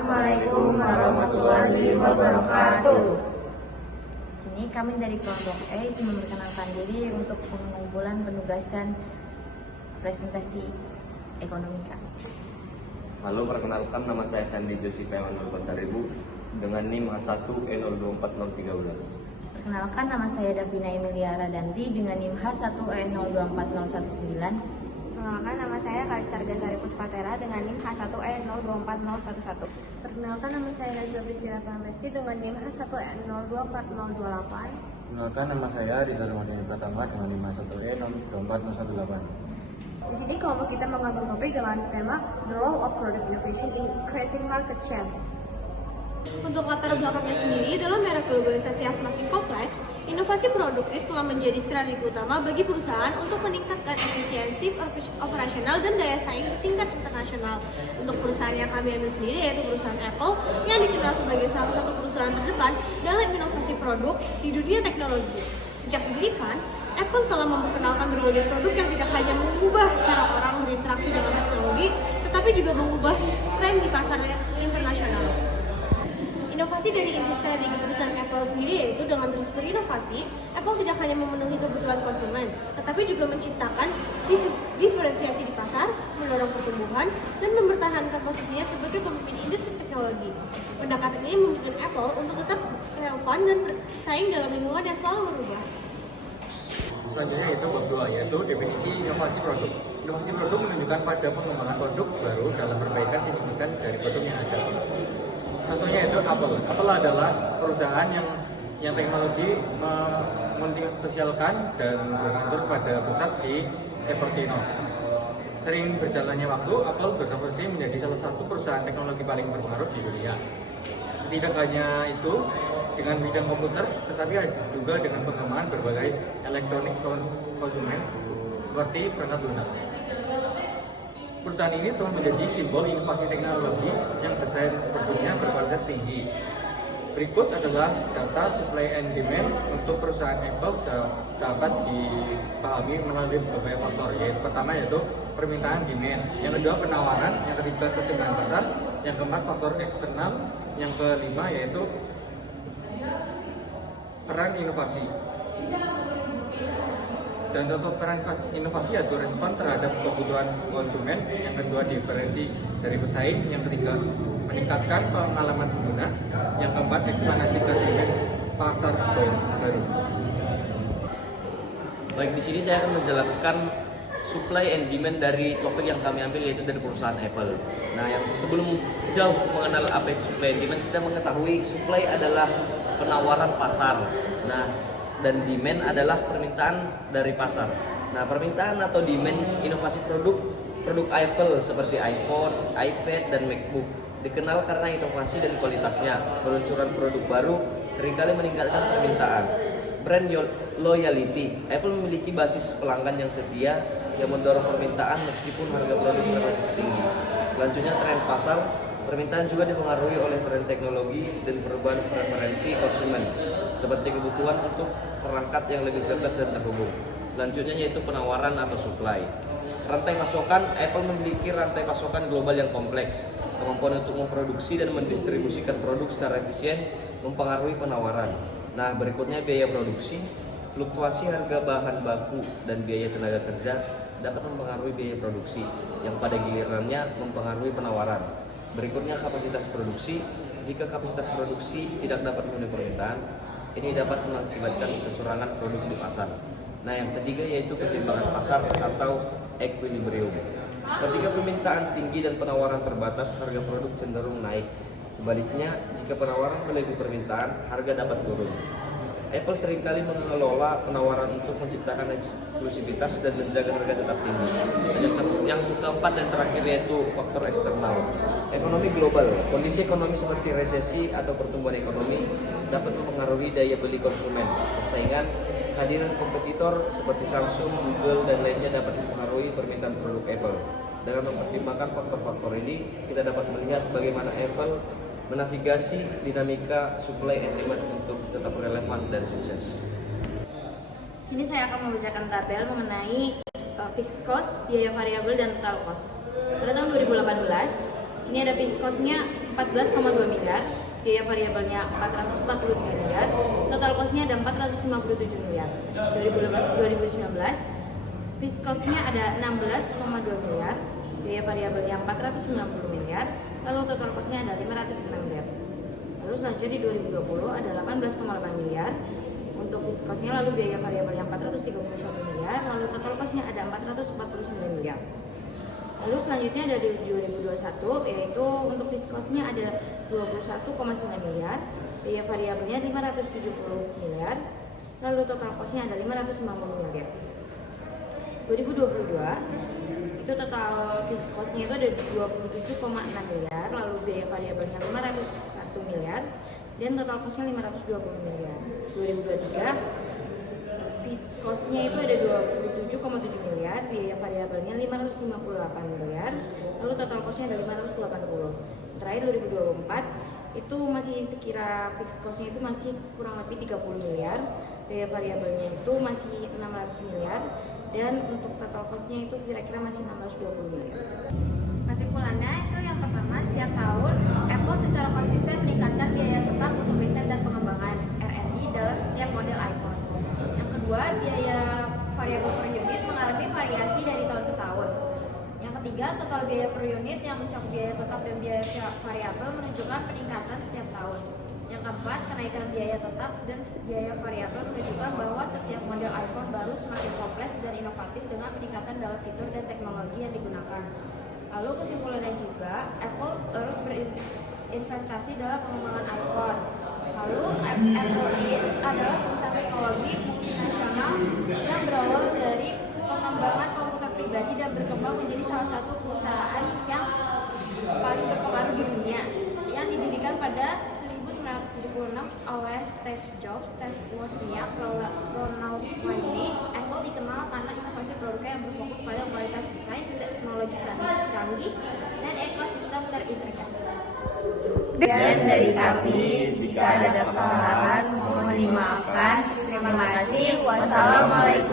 Assalamualaikum warahmatullahi wabarakatuh. Sini kami dari kelompok E ingin memperkenalkan diri untuk pengumpulan penugasan presentasi ekonomika. Halo, perkenalkan nama saya Sandi Josiph Emanul Basaribu dengan NIM H1E024013. Perkenalkan nama saya Davina Emilia Radanti dengan NIM H1E024019. Perkenalkan nama saya Kalisar Gasari Puspatera dengan NIM H1E024011. Perkenalkan nama saya Nazil Priscilla Pramesti dengan NIM H1E024028. Perkenalkan nama saya Rizal Madini Pratama dengan NIM H1E024018. Di sini kelompok kita mengambil topik dengan tema The Role of Product Innovation in Increasing Market Share. Untuk latar belakangnya sendiri, dalam era globalisasi yang semakin kompleks, inovasi produktif telah menjadi strategi utama bagi perusahaan untuk meningkatkan efisiensi operasional dan daya saing di tingkat internasional. Untuk perusahaan yang kami ambil sendiri yaitu perusahaan Apple yang dikenal sebagai salah satu perusahaan terdepan dalam inovasi produk di dunia teknologi. Sejak didirikan, Apple telah memperkenalkan berbagai produk yang tidak hanya mengubah cara orang berinteraksi dengan teknologi, tetapi juga mengubah tren di pasar internasional. Inovasi dari inti strategi perusahaan Apple sendiri yaitu dengan terus berinovasi, Apple tidak hanya memenuhi kebutuhan konsumen, tetapi juga menciptakan diferensiasi di pasar, mendorong pertumbuhan, dan mempertahankan posisinya sebagai pemimpin industri teknologi. Pendekatan ini memungkinkan Apple untuk tetap relevan dan bersaing dalam lingkungan yang selalu berubah. Selanjutnya yaitu bab 2, yaitu definisi inovasi produk. Inovasi produk menunjukkan pada pengembangan produk baru dalam perbaikan signifikan dari produk yang ada. Contohnya yaitu Apple. Apple adalah perusahaan yang teknologi mensosialkan dan berkantor pada pusat di Cupertino. Sering berjalannya waktu, Apple bertransformasi menjadi salah satu perusahaan teknologi paling berpengaruh di dunia. Tidak hanya itu, dengan bidang komputer, tetapi juga dengan pengembangan berbagai elektronik konsumen seperti perangkat lunak. Perusahaan ini telah menjadi simbol inovasi teknologi yang desain produknya berkualitas tinggi. Berikut adalah data supply and demand untuk perusahaan Apple dapat dipahami melalui beberapa faktor. Yaitu pertama yaitu permintaan demand, yang kedua penawaran, yang ketiga keseimbangan pasar, yang keempat faktor eksternal, yang kelima yaitu peran inovasi. Dan untuk peran inovasi yaitu respon terhadap kebutuhan konsumen, yang kedua diferensi dari pesaing, yang ketiga meningkatkan pengalaman pengguna, yang keempat ekspansi ke segmen pasar baru. Baik, di sini saya akan menjelaskan supply and demand dari topik yang kami ambil yaitu dari perusahaan Apple. Nah, yang sebelum jauh mengenal apa itu supply and demand, kita mengetahui supply adalah penawaran pasar. Nah, dan demand adalah permintaan dari pasar. Nah, permintaan atau demand inovasi produk Apple seperti iPhone, iPad, dan MacBook dikenal karena inovasi dan kualitasnya. Peluncuran produk baru seringkali meningkatkan permintaan. Brand loyalty, Apple memiliki basis pelanggan yang setia yang mendorong permintaan meskipun harga produk relatif tinggi. Selanjutnya tren pasar. Permintaan juga dipengaruhi oleh tren teknologi dan perubahan preferensi konsumen, seperti kebutuhan untuk perangkat yang lebih cerdas dan terhubung. Selanjutnya yaitu penawaran atau supply. Rantai pasokan, Apple memiliki rantai pasokan global yang kompleks. Kemampuan untuk memproduksi dan mendistribusikan produk secara efisien mempengaruhi penawaran. Nah, berikutnya biaya produksi. Fluktuasi harga bahan baku dan biaya tenaga kerja dapat mempengaruhi biaya produksi, yang pada gilirannya mempengaruhi penawaran. Berikutnya kapasitas produksi. Jika kapasitas produksi tidak dapat memenuhi permintaan, ini dapat mengakibatkan kecurangan produk di pasar. Nah, yang ketiga yaitu keseimbangan pasar atau equilibrium. Ketika permintaan tinggi dan penawaran terbatas, harga produk cenderung naik. Sebaliknya, jika penawaran melebihi permintaan, harga dapat turun. Apple seringkali mengelola penawaran untuk menciptakan eksklusivitas dan menjaga harga tetap tinggi. Yang keempat dan terakhir yaitu faktor eksternal. Ekonomi global, kondisi ekonomi seperti resesi atau pertumbuhan ekonomi dapat mempengaruhi daya beli konsumen. Persaingan, kehadiran kompetitor seperti Samsung, Google, dan lainnya dapat mempengaruhi permintaan produk Apple. Dengan mempertimbangkan faktor-faktor ini, kita dapat melihat bagaimana Apple menavigasi dinamika supply and demand untuk tetap relevan dan sukses. Sini saya akan membacakan tabel mengenai fixed cost, biaya variabel, dan total cost. Pada tahun 2018, Di sini ada fixed cost-nya 14,2 miliar, biaya variabelnya 443 miliar, total cost-nya ada 457 miliar. 2019, fixed cost-nya ada 16,2 miliar, biaya variabelnya 490 miliar, lalu total cost-nya ada 506 miliar. Lalu selanjutnya di 2020 ada 18,8 miliar untuk fixed cost-nya, lalu biaya variabelnya 431 miliar, lalu total cost-nya ada 449 miliar. Lalu selanjutnya ada di 2021, yaitu untuk fixed cost-nya ada 21,9 miliar, biaya variabelnya 570 miliar, lalu total cost-nya ada 590 miliar. 2022 itu total fixed cost-nya itu ada 27,6 miliar, lalu biaya variabelnya 501 miliar, dan total cost-nya 520 miliar. 2023 fixed cost-nya itu ada 27,7 miliar, biaya variabelnya 558 miliar, lalu total cost-nya ada 580. Terakhir 2024 itu masih sekira fixed cost-nya itu masih kurang lebih 30 miliar, biaya variabelnya itu masih 600 miliar, dan untuk total cost-nya itu kira-kira masih 620 miliar. Kesimpulannya itu yang pertama, setiap tahun Apple secara konsisten meningkatkan biaya tetap untuk riset dan pengembangan R&D dalam setiap model iPhone. Yang kedua, biaya variabel per unit mengalami variasi dari tahun ke tahun. Yang ketiga, total biaya per unit yang mencakup biaya tetap dan biaya variabel menunjukkan peningkatan setiap tahun. Yang keempat, kenaikan biaya tetap dan biaya variabel menunjukkan bahwa setiap model iPhone baru semakin kompleks dan inovatif dengan peningkatan dalam fitur dan teknologi yang digunakan. Lalu kesimpulannya juga, Apple terus berinvestasi dalam pengembangan iPhone. Lalu Apple Inc. adalah perusahaan teknologi multinasional yang berawal dari pengembangan komputer pribadi dan berkembang menjadi salah satu perusahaan yang paling terpengaruh di dunia, yang didirikan pada 1976 oleh Steve Jobs, Steve Wozniak, Ronald Wayne. Apple dikenal karena inovasi produknya yang berfokus pada kualitas desain, teknologi canggih, dan ekosistem terintegrasi. Dan dari kami, jika ada kesalahan mohon dimaafkan. Terima kasih. Wassalamualaikum